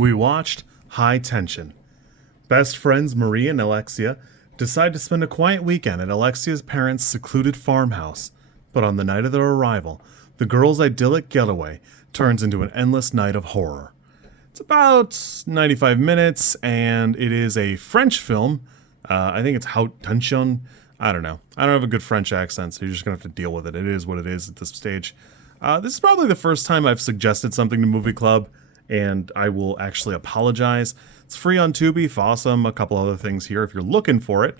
we watched High Tension. Best friends Marie and Alexia decide to spend a quiet weekend at Alexia's parents' secluded farmhouse, but on the night of their arrival, the girls' idyllic getaway turns into an endless night of horror. It's about 95 minutes, and it is a French film. I think it's Haute Tension. I don't know. I don't have a good French accent, so you're just going to have to deal with it. It is what it is at this stage. This is probably the first time I've suggested something to Movie Club, and I will actually apologize. It's free on Tubi, Fossum, a couple other things here if you're looking for it.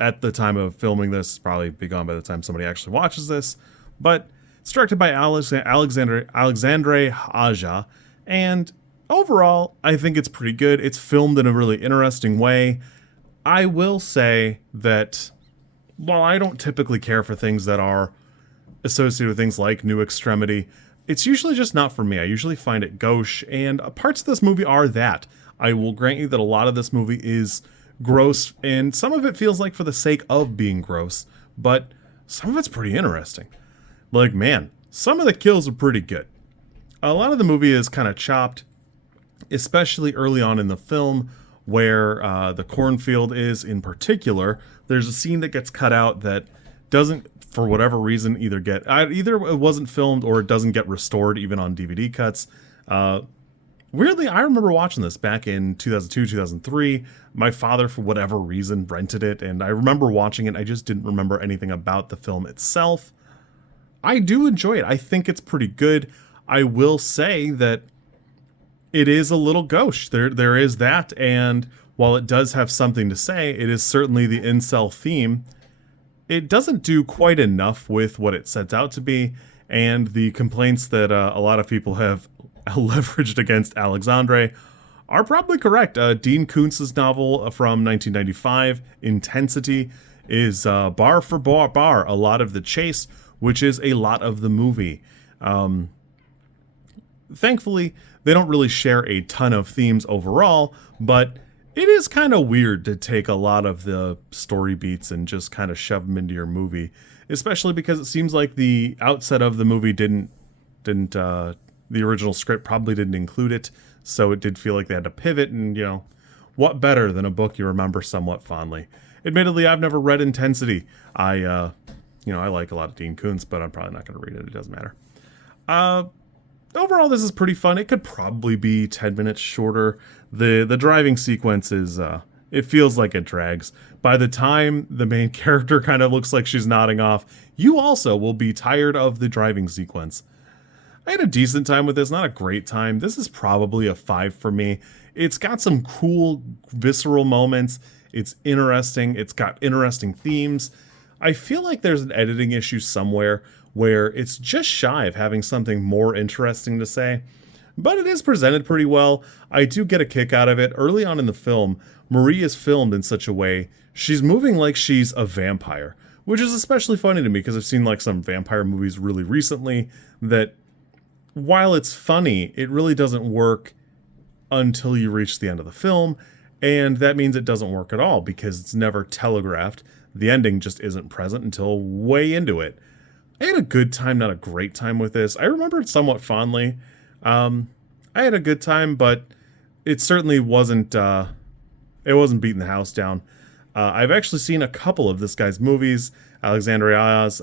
At the time of filming this, it's probably be gone by the time somebody actually watches this. But it's directed by Alexandre Aja, and overall, I think it's pretty good. It's filmed in a really interesting way. I will say that while I don't typically care for things that are associated with things like New Extremity, it's usually just not for me. I usually find it gauche, and parts of this movie are that. I will grant you that a lot of this movie is gross, and some of it feels like for the sake of being gross, but some of it's pretty interesting. Like, man, some of the kills are pretty good. A lot of the movie is kind of chopped, especially early on in the film, where the cornfield is in particular. There's a scene that gets cut out that doesn't, for whatever reason, either it wasn't filmed or it doesn't get restored even on DVD cuts. Weirdly, I remember watching this back in 2002, 2003. My father, for whatever reason, rented it, and I remember watching it. I just didn't remember anything about the film itself. I do enjoy it. I think it's pretty good. I will say that it is a little gauche. There is that, and while it does have something to say, it is certainly the incel theme. It doesn't do quite enough with what it sets out to be, and the complaints that a lot of people have leveraged against Alexandre are probably correct. Dean Koontz's novel from 1995, Intensity, is bar for bar a lot of the chase, which is a lot of the movie. Thankfully, they don't really share a ton of themes overall, but it is kind of weird to take a lot of the story beats and just kind of shove them into your movie, especially because it seems like the outset of the movie didn't the original script probably didn't include it, so it did feel like they had to pivot, and, you know, what better than a book you remember somewhat fondly. Admittedly, I've never read Intensity. I like a lot of Dean Koontz, but I'm probably not going to read it. It doesn't matter. Overall, this is pretty fun. It could probably be 10 minutes shorter. The driving sequence is, it feels like it drags. By the time the main character kind of looks like she's nodding off, you also will be tired of the driving sequence. I had a decent time with this, not a great time. This is probably a 5 for me. It's got some cool, visceral moments. It's interesting. It's got interesting themes. I feel like there's an editing issue somewhere where it's just shy of having something more interesting to say, but it is presented pretty well. I do get a kick out of it. Early on in the film, Marie is filmed in such a way she's moving like she's a vampire, which is especially funny to me because I've seen like some vampire movies really recently that, while it's funny, it really doesn't work until you reach the end of the film, and that means it doesn't work at all because it's never telegraphed. The ending just isn't present until way into it. I had a good time, not a great time with this. I remember it somewhat fondly. I had a good time, but it certainly wasn't beating the house down. I've actually seen a couple of this guy's movies, Alexandre Aja's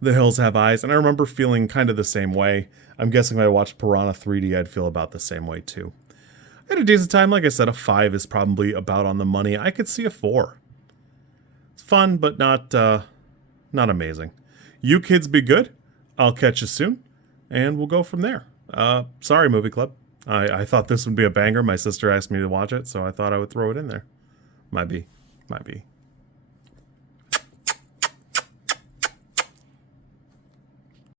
The Hills Have Eyes, and I remember feeling kind of the same way. I'm guessing if I watched Piranha 3D, I'd feel about the same way too. I had a decent time. Like I said, a 5 is probably about on the money. I could see a 4. It's fun, but not amazing. You kids be good. I'll catch you soon, and we'll go from there. Sorry, Movie Club. I thought this would be a banger. My sister asked me to watch it, so I thought I would throw it in there. Might be.